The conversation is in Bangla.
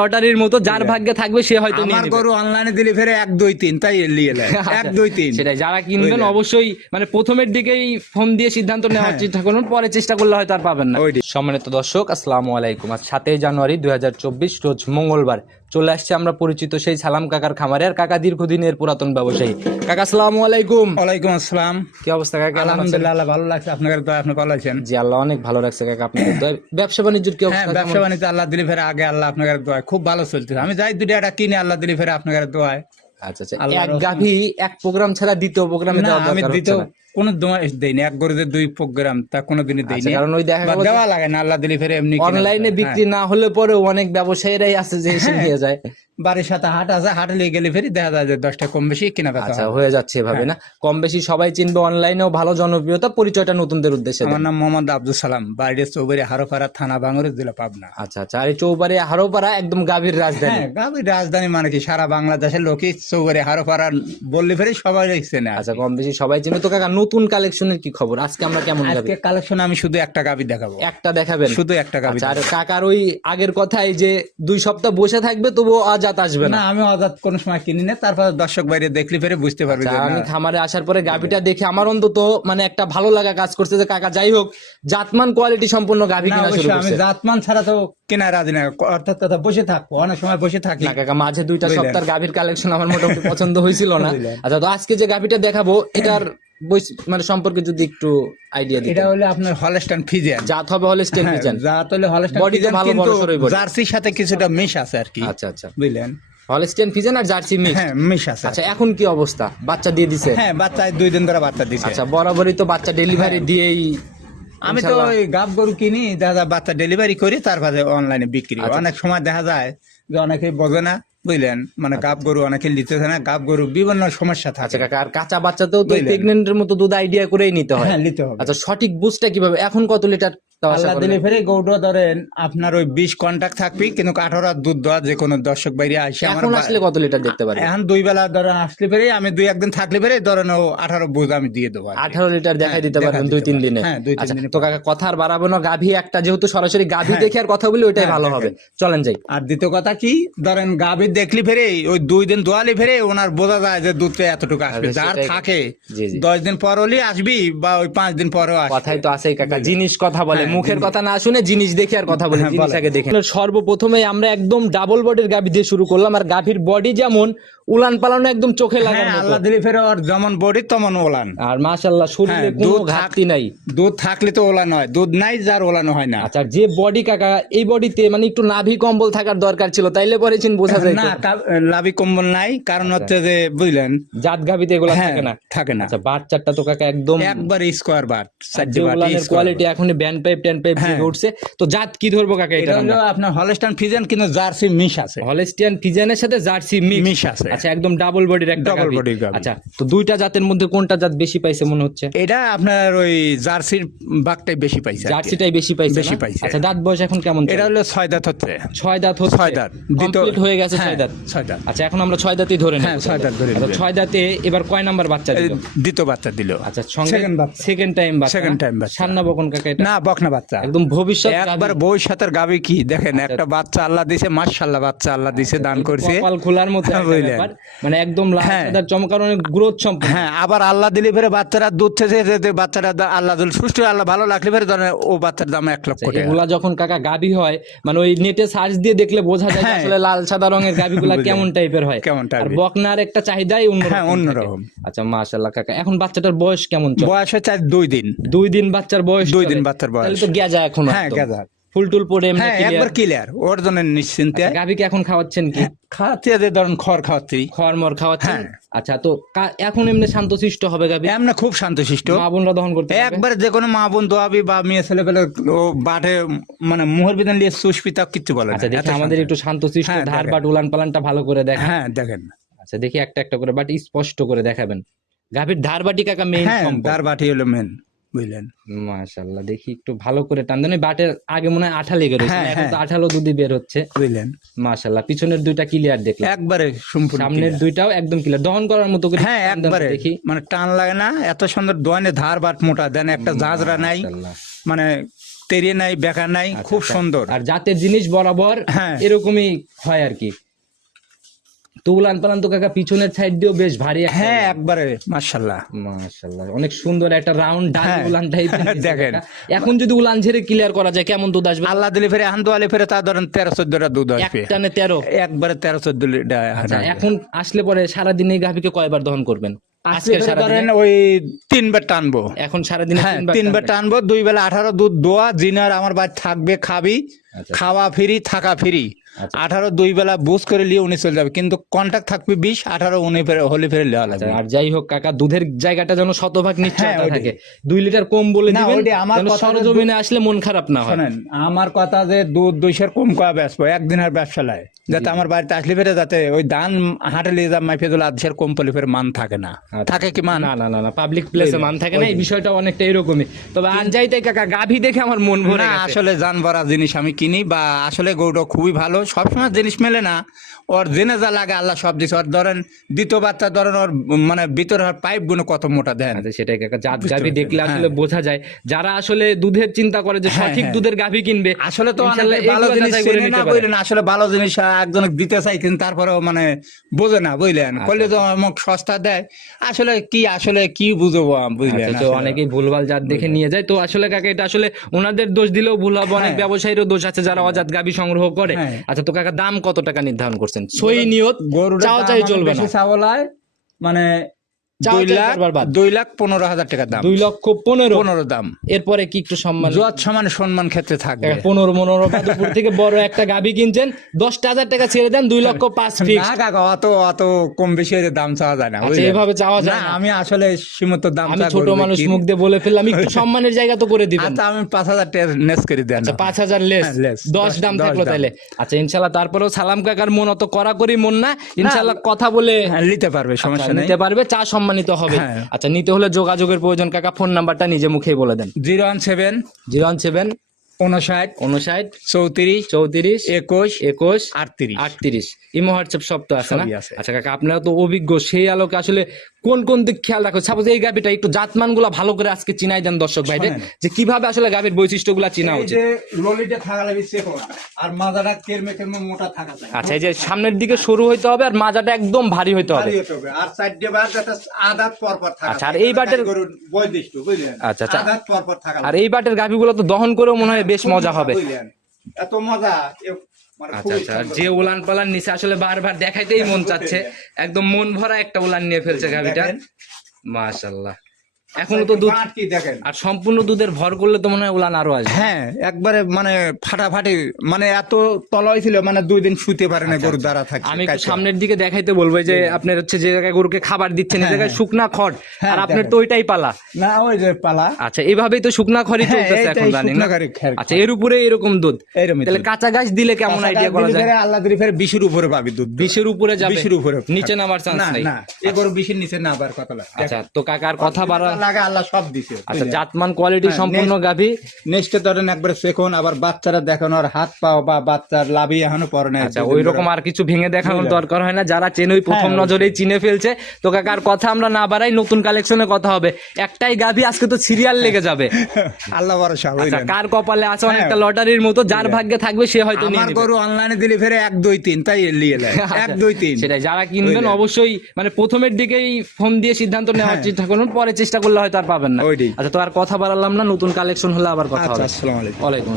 লটারির মতো যার ভাগ্যে থাকবে সে হয়তো নিয়ে আমার গরু অনলাইনে দিলে ফেরে এক দুই তিন তাই লিয়ে নেয়। এক দুই তিন। সেটাই যারা কিনবেন অবশ্যই মানে প্রথমের দিকেই ফোন দিয়ে সিদ্ধান্ত নেওয়ার হ্যাঁ। চেষ্টা করুন পরে চেষ্টা করলে হয়তো আর পাবেন না। সম্মানিত দর্শক আসসালামু আলাইকুম। আজ সাতই জানুয়ারি দুই হাজার চব্বিশ রোজ মঙ্গলবার। চলে আসছে আমরা পরিচিত সেই সালাম কাকার খামারে। আর কাকা দীর্ঘদিনের পুরাতন ব্যবসায়ী। কাকা আসসালামু আলাইকুম। ওয়ালাইকুম আসসালাম। কি অবস্থা কাকা? আলহামদুলিল্লাহ ভালো লাগছে। আপনাদের তো আপনি ভালো আছেন? জি আল্লাহ অনেক ভালো লাগছে কাকা আপনাদের দোয়ায়। ব্যবসা বাণিজ্যের কি হ্যাঁ অবস্থা ব্যবসা বাণিজ্য আল্লাহ দিলে ফেরে আগে আল্লাহ আপনাদের দোয়ায় খুব ভালো চলছে। আমি যাই দুটো একটা কিনে আল্লাহ দিলে ফেরে আপনাদের দোয়ায়। আচ্ছা আচ্ছা। এক। গাভী এক প্রোগ্রাম ছাড়া দ্বিতীয় প্রোগ্রামে দেওয়া আমি দ্বিতীয়। কোনো দোয়া দেইনি এক গরুতে দুই প্রোগ্রাম তা কোনো দিনই আচ্ছা, কারণ ওই দেখা গেল দেওয়া লাগে না আল্লাহ দিলে ফেরে এমনি অনলাইনে বিক্রি না হলে পরেও অনেক ব্যবসায়ীরাই আছে যে এসে নিয়ে যায়। হ্যাঁ, বাড়ির সাথে হাট আছে হাটে নিয়ে গেলে ফেরি দেখা যায় যে দশটা কম বেশি কিনা আচ্ছা হয়ে। যাচ্ছে এভাবে না? কম বেশি সবাই চিনবে অনলাইনেও ভালো জনপ্রিয়তা পরিচয়টা নতুনদের উদ্দেশ্যে আমার নাম মোহাম্মদ আব্দুল সালাম বাড়ির চৌবাড়ি হারোপাড়া থানা বাঙুরে জেলা পাবনা। আচ্ছা আচ্ছা আর এই চৌবাড়ি হারোপাড়া একদম গাভীর রাজধানী। হ্যাঁ গাভীর রাজধানী মানে কি? সারা বাংলাদেশের লোকই চৌবাড়ি হারোপাড়া বললে ফেরি সবাই দেখছে না আচ্ছা কম বেশি সবাই চিনবে তো কাকা নতুন কালেকশনের কি খবর? আজকে আমরা কেমন আজকে কালেকশন আমি শুধু একটা গাভী দেখাবো। একটা দেখাবেন? শুধু একটা গাভী আচ্ছা আর কাকার ওই আগের কথাই যে দুই সপ্তাহ বসে থাকবে তবুও আজাত আসবে না। আমি অজাত কোন সময় কিনি না তারপর দর্শক বাইরে দেখলে ফেরে বুঝতে পারবে আচ্ছা, আমি খামারে আসার পরে গাভীটা দেখে আমার অন্তত মানে একটা ভালো লাগা কাজ করছে যে কাকা যাই হোক জাতমান কোয়ালিটি সম্পূর্ণ গাভী না, কিনা শুরু অবশ্যই আমি জাতমান ছাড়া তো কেনা রাজি না। অর্থাৎ কথা বসে থাকব অনেক সময় বসে থাকি। না কাকা মাঝে দুইটা। সপ্তাহের গাভীর কালেকশন আমার মোটামুটি পছন্দ হয়েছিল না। আচ্ছা তো আজকে যে গাভীটা দেখাবো এটার মানে সম্পর্কে যদি একটু আইডিয়া দিই এটা হলে আপনার হলস্টান ফিজিয়ান জাত হবে হলে স্টেন পিজন জাত হলে হলস্টান Body তো ভালো কিন্তু বড়সড়ই body। জার্সির সাথে কিছুটা মিশ আছে আর কি। আচ্ছা আচ্ছা। বুঝলেন? হলস্টেন ফিজেন আর জার্সি মিক্স হ্যাঁ মিশ আছে। আচ্ছা এখন কি অবস্থা? বাচ্চা দিয়ে দিছে? হ্যাঁ বাচ্চা দুই দিন ধরে বাচ্চা দিছে। আচ্ছা বরাবরই তো বাচ্চা ডেলিভারি দিয়েই আমি তো ওই গাব গরু কিনি যায় বাচ্চা ডেলিভারি করি তারপরে অনলাইনে বিক্রি আচ্ছা। অনেক সময় দেখা যায় যে অনেকে বোঝে না বুঝলেন? মানে গাব গরু অনেকে নিতেছে না গাব গরু বিভিন্ন সমস্যা আচ্ছা থাকে কাকা আর কাঁচা বাচ্চাতেও তো প্রেগনেন্টের মতো দুধ আইডিয়া করেই নিতে হয়। হ্যাঁ নিতে হবে। আচ্ছা সঠিক বুঝটা কীভাবে? এখন কত লিটার আল্লাহ দিলে ফেরে গৌড় ধরেন আপনার ওই বিশ কন্টাক্ট থাকবি কিন্তু আঠারো আর দুধ দেওয়া যে কোনো দর্শক বাইরে আসে আমার আসলে কত লিটার দেখতে পারবে? এখন দুই বেলা ধরেন আসলে পেরে আমি দুই একদিন থাকলে পেরে ধরেন ও আঠারো বুঝ আমি দিয়ে দেবো আঠারো লিটার দেখাই হ্যাঁ, দিতে দেখা দুই তিন দিনে। হ্যাঁ, দুই তিন আচ্ছা দিনে তো কাকা কথা আর বাড়াবো না গাভী একটা যেহেতু সরাসরি গাভী হ্যাঁ। দেখে আর কথা বলি ওইটাই ভালো হবে। চলেন যাই। আর দ্বিতীয় কথা কি ধরেন গাভী দেখলি ফেরে ওই দুই দিন দোয়ালি ফেরে ওনার বোঝা যায় যে দুধটা এতটুকু আসবে। আচ্ছা, যার থাকে। দশ দিন পর হলে আসবি বা ওই পাঁচ দিন পরেও আসবি। কথাই তো আছেই কাকা জিনিস কথা বলে মুখের কথা না শুনে জিনিস দেখে আর কথা বলে হ্যাঁ, জিনিস আগে দেখে। সর্বপ্রথমে আমরা একদম ডাবল বডির গাভী দিয়ে শুরু করলাম আর গাভীর বডি যেমন উলান পালানো একদম চোখে হ্যাঁ আল্লাহ দিলি ফেরে ওর যেমন বডি তেমন ওলান আর মাশাল্লাহ শরীরে হ্যাঁ, কোনো ঘাটতি নাই। দুধ থাকলে তো ওলানো হয় দুধ নাই যার ওলানো হয় না। আচ্ছা যে বডি কাকা এই বডিতে মানে একটু নাভি কম্বল থাকার দরকার ছিল তাইলে পরে চিন বোঝা যায় না লাভি কম্বল নাই কারণ হচ্ছে যে বুঝলেন জাত গাভিতে এগুলো হ্যাঁ থাকে না? থাকে না। আচ্ছা বাচ্চাটা তো কাকা একদম একবার স্কোয়ার বার চারটে যে বার কোয়ালিটি এখন ব্যান্ড পাইপ ট্যান পাইপ হ্যাঁ। উঠছে তো জাত কি ধরবো কাকা এটা আপনার হলস্টান ফিজেন কিন্তু জার্সি মিশ আছে। হলেস্টিয়ান ফিজানের সাথে জার্সি মিশ আছে। আচ্ছা একদম ডাবল বডির একটা গাভী। body গাভী। আচ্ছা তো দুইটা জাতের মধ্যে কোনটা জাত বেশি পাইছে মনে হচ্ছে? এটা আপনার ওই জার্সির বাঘটাই বেশি পাইছে জার্সিটাই বেশি পাইছে বেশি পাইছে। আচ্ছা দাঁত বয়স এখন কেমন এটা হলো ছয় দাঁত হচ্ছে। ছয় দাঁত হচ্ছে? ছয় দাঁত। কমপ্লিট হয়ে গেছে ছয় হ্যাঁ, দাঁত? ছয় দাঁত। আচ্ছা এখন আমরা ছয় দাঁতই ধরে হ্যাঁ, ছয় দাঁত ধরে আচ্ছা, ছয় দাঁতে এবার কয় নাম্বার বাচ্চা দিল? দ্বিতীয় বাচ্চা দিল। আচ্ছা Second বাচ্চা। সেকেন্ড টাইম বাচ্চা Second time বাচ্চা। সান্না বকন কাকা এটা? না বকনা বাচ্চা। একদম ভবিষ্যৎ একবার সাথের গাবি কি? দেখেন একটা বাচ্চা আল্লাহ দিছে মাশাল্লাহ বাচ্চা আল্লাহ দিছে দান করছে। কপাল খোলার মতো মানে একদম লাল হ্যাঁ। চমকার অনেক গ্রোথ সম্পন্ন হ্যাঁ আবার আল্লাহ দিলে ফেরে বাচ্চারা দুধ থেকে বাচ্চারা আল্লাহ দিল সুস্থ আল্লাহ ভালো লাগলে ফেরে ধরেন ও বাচ্চার দাম এক লক্ষ এগুলা যখন কাকা গাবি হয় মানে ওই নেটে সার্চ দিয়ে দেখলে বোঝা যায় হ্যাঁ। আসলে লাল সাদা রঙের গাবিগুলা। কেমন টাইপের হয় কেমন আর বকনার একটা চাহিদাই অন্য হ্যাঁ, অন্যরকম। আচ্ছা মাশাআল্লাহ কাকা এখন বাচ্চাটার বয়স কেমন বয়স হচ্ছে দুই দিন দুই দিন বাচ্চার বয়স দুই দিন বাচ্চার বয়স। তাহলে তো গেজা এখন হ্যাঁ গেজা ফুল টুল পরে এমনি হ্যাঁ একবার ক্লিয়ার ওর জন্য নিশ্চিন্তে। গাবিকে এখন খাওয়াচ্ছেন কি? খাওয়াচ্ছি যে ধরেন খড় খাওয়াচ্ছি। খড় মর খাওয়াচ্ছেন? হ্যাঁ। আচ্ছা তো এখন এমনি শান্তশিষ্ট হবে গাবি এমনি খুব শান্তশিষ্ট। মা বোনরা দহন করতে একবার যে কোনো মা বোন দোয়াবি বা মেয়ে ছেলে পেলে ও বাটে মানে মুহর বিধান নিয়ে সুস্পি তা কিচ্ছু বলে আচ্ছা দেখি আমাদের একটু শান্তশিষ্ট হ্যাঁ, ধার দেখেন। বাট উলান পালানটা ভালো করে দেখা হ্যাঁ দেখেন। আচ্ছা দেখি একটা একটা করে বাট স্পষ্ট করে দেখাবেন। গাভীর ধার বাটি কাকা মেইন হ্যাঁ তার বাটি হলো মেন বুঝলেন? মাশাআল্লাহ দেখি একটু ভালো করে টান দেন। বাটের আগে মনে হয় আঠা লেগে রয়েছে হ্যাঁ, এখন হ্যাঁ। তো আঠালো দুধি বের হচ্ছে। বুঝলেন। মাশাআল্লাহ পিছনের দুইটা ক্লিয়ার দেখলাম। একবারে সম্পূর্ণ সামনের দুইটাও একদম ক্লিয়ার দহন করার মতো করে হ্যাঁ একবারে। দেখি। মানে টান লাগে না এত সুন্দর দোয়ানে ধার বাট মোটা দেন একটা জাজরা নাই মানে তেরে নাই বেকা নাই খুব সুন্দর। আর জাতের জিনিস বরাবর হ্যাঁ। এরকমই হয় আর কি। তো উলান পালান তো কাকা পিছনের সাইড দিয়েও বেশ ভারী হ্যাঁ একবারে মার্শাল্লাহ মাশাআল্লাহ অনেক সুন্দর একটা রাউন্ড ডাল হ্যাঁ। উলান টাইপের দেখেন। এখন যদি উলান ঝেড়ে ক্লিয়ার করা যায় কেমন দুধ আসবে? আল্লাহ দিলে ফেরে হান দোয়ালে ফেরে তা ধরেন তেরো চোদ্দটা দুধ আসবে। একটানে তেরো। একবারে তেরো চোদ্দ লিটার আচ্ছা এখন আসলে পরে সারাদিনে এই গাভীকে কয়বার দহন করবেন? আজকে ধরেন ওই তিনবার টানবো। এখন সারাদিনে হ্যাঁ তিনবার টানবো দুই বেলা আঠারো দুধ দোয়া জিনার আমার বাড়ি থাকবে খাবি আচ্ছা। খাওয়া ফ্রি থাকা ফ্রি। আঠারো দুই বেলা বুঝ করে নিয়ে উনি চলে যাবে। কিন্তু কন্ট্যাক্ট থাকবে বিশ আঠারো উনি ফেরে হলে ফেরে লেওয়া লাগবে। আচ্ছা, আর যাই হোক কাকা দুধের জায়গাটা যেন শতভাগ নিশ্চয়তা হ্যাঁ, থাকে। দুই লিটার কম বলে না, দিবেন আমার সরজমিনে আসলে মন খারাপ না হয়। শোনেন আমার কথা যে দুধ দুইশের কম কয়া বেসবো একদিনের ব্যবসা লাই যাতে আমার বাড়িতে আসলে ফেরে যাতে ওই ধান হাটে নিয়ে যা মাইফে দিলে আধশের কম পলি ফেরে মান থাকে না। আচ্ছা। থাকে কি মান? না না না না পাবলিক প্লেসে মান থাকে না এই বিষয়টা অনেকটা এরকমই। তবে আনজাইতে কাকা গাভী দেখে আমার মন ভরে আসলে জান ভরা জিনিস আমি কিনি বা আসলে গরুটা খুবই ভালো সবসময় জিনিস মেলে না। ওর জেনে যা লাগে আল্লাহ সব দিচ্ছে ওর ধরেন দ্বিতীয় বাচ্চা ধরেন ওর মানে ভিতরে পাইপগুলো কত মোটা দেন। আচ্ছা সেটাই জাত গাভী দেখলে হ্যাঁ। আসলে বোঝা যায়। যারা আসলে দুধের চিন্তা করে যে হ্যাঁ, সঠিক হ্যাঁ। দুধের গাভী কিনবে আসলে তো ভালো জিনিস না বুঝলেন আসলে ভালো জিনিস একজন দিতে চাই কিন্তু তারপরেও মানে বোঝে না বুঝলেন। আচ্ছা, করলে তো আমাকে সস্তা দেয়। আসলে কি আসলে কি বুঝব বুঝলেন আচ্ছা, তো অনেকেই ভুলভাল জাত দেখে নিয়ে যায়। তো আসলে কাকে এটা আসলে ওনাদের দোষ দিলেও ভুল হবে অনেক হ্যাঁ। ব্যবসায়ীরও দোষ আছে যারা অজাত গাভী সংগ্রহ করে। হ্যাঁ। আচ্ছা তো কাকা দাম কত টাকা নির্ধারণ করছেন? সই নিয়ত গরু চাওয়া চাই চলবে না। মানে দুই লাখ দুই লাখ পনেরো হাজার টাকার দাম। দুই লক্ষ পনেরো। পনেরো দাম। এরপরে কি একটু সম্মান? যত সমান সম্মান ক্ষেত্রে থাকবে। কাকা, পনেরো মনোরম থেকে বড় একটা গাভী কিনছেন দশটা হাজার টাকা ছেড়ে দেন দুই লক্ষ পাঁচ ফিক্স না কাকা অত অত কম বেশি হলে দাম চাওয়া যায় না আচ্ছা এভাবে চাওয়া যায় না না। আমি আসলে সীমিত দাম আমি ছোট মানুষ মুখ দিয়ে বলে ফেললাম একটু সম্মানের জায়গা তো করে দিবেন। আচ্ছা আমি পাঁচ হাজার টাকা নেস করে দেন। আচ্ছা পাঁচ হাজার লেস হ্যাঁ, দশ দাম থাকল তাহলে আচ্ছা ইনশাল্লাহ তারপরেও সালাম কাকার মন অত কড়াকড়ি মন না। ইনশাল্লাহ কথা বলে হ্যাঁ নিতে পারবে সমস্যা নিতে পারবে চা সম্মানিত হবে। হ্যাঁ। আচ্ছা নিতে হলে যোগাযোগের প্রয়োজন। কাকা ফোন নাম্বারটা নিজে মুখেই বলে দেন। Zero one seven zero one seven উনষাট উনষাট চৌত্রিশ চৌত্রিশ একুশ একুশ আটত্রিশ। আটত্রিশ। ইমো হোয়াটসঅ্যাপ সব তো আছে না? আচ্ছা কাকা আপনারা তো অভিজ্ঞ সেই আলোকে আসলে কোন কোন দিক খেয়াল রাখো? সাপোজ এই গাভিটা একটু জাতমানগুলা ভালো করে আজকে চিনাই দেন দর্শক ভাইদের যে কীভাবে আসলে গাভির বৈশিষ্ট্যগুলা চিনা উচিত? আর মাজাটা কেরমে কেরমে মোটা থাকা যায় আচ্ছা এই যে সামনের দিকে শুরু হইতে হবে আর মাজাটা একদম ভারী হইতে হবে। আর সাইড দিয়ে বার যাতে আদাত পর পর থাকা আচ্ছা, আর এই বাটের- বৈশিষ্ট্য, বুঝলেন? আচ্ছা, আচ্ছা। আদাত পর পর থাকা আর এই বাটের গাভিগুলো তো দহন করেও মনে হয় বেশ মজা হবে? এত মজা মানে আচ্ছা আচ্ছা যে উলান পালান নিচে আসলে বারবার দেখাইতেই মন চাচ্ছে একদম মন ভরা একটা উলান নিয়ে ফেলছে গাভিটা। মাশাল্লাহ এখনও তো দুধ দেখেন। আর সম্পূর্ণ দুধের ভর করলে তো মনে হয় উলান আরও আসবে। হ্যাঁ একবারে মানে ফাটাফাটি মানে এত তলয় ছিল মানে দুই দিন শুতে পারে না গরু দ্বারা থাকে আচ্ছা, আমি সামনের দিকে দেখাইতে বলব যে আপনার হচ্ছে যে জায়গায় গরুকে খাবার দিচ্ছেন এই জায়গায় শুকনা খড় হ্যাঁ, আর আপনার তো ওইটাই পালা। না ওই যে পালা। আচ্ছা এইভাবেই তো শুকনা খড়ই হ্যাঁ, চলতেছে এখন না? আচ্ছা এর উপরে এরকম দুধ। তাহলে কাঁচা গাছ দিলে কেমন আইডিয়া করা যায়? আল্লাহ দিলে ফেরে বিশের উপরে পাবি দুধ। বিশের উপরে যাবে? বিশের উপরে নিচে নামার চান্স নেই। না এই গরু বিশের নিচে না আবার কথা আচ্ছা তো কাকার কথা বাড়া লাগে আল্লাহ সব দিছে। আচ্ছা জাতমান কোয়ালিটি হ্যাঁ, সম্পূর্ণ গাভী। নেক্সটে ধরেন একবার সেখন আবার বাচ্চারা দেখানোর হাত পাও বা বাচ্চার লাভি এখনও পরে নাই। আচ্ছা ওই রকম আর কিছু ভেঙে দেখানোর দরকার হয় না। যারা চেন ওই প্রথম হ্যাঁ, নজরেই চিনে ফেলছে। তো কাকার কথা আমরা না বাড়াই নতুন কালেকশনে কথা হবে। একটাই গাভী আজকে তো সিরিয়াল লেগে যাবে। আল্লাহ ভরসা আচ্ছা কার কপালে আছে অনেকটা হ্যাঁ। লটারির মতো? যার ভাগ্যে থাকবে সে হয়তো নিয়ে আমার গরু অনলাইনে দিলে ফেরে এক দুই তিন তাই এক আচ্ছা, দুই তিন। সেটাই যারা কিনবেন অবশ্যই মানে প্রথমের দিকেই ফোন দিয়ে সিদ্ধান্ত নেওয়ার হ্যাঁ। চেষ্টা করুন পরে চেষ্টা করলে হয়তো আর পাবেন না। আচ্ছা তো আর কথা বাড়ালাম না নতুন কালেকশন হলে আবার কথা আচ্ছা হবে। আসসালামু আলাইকুম।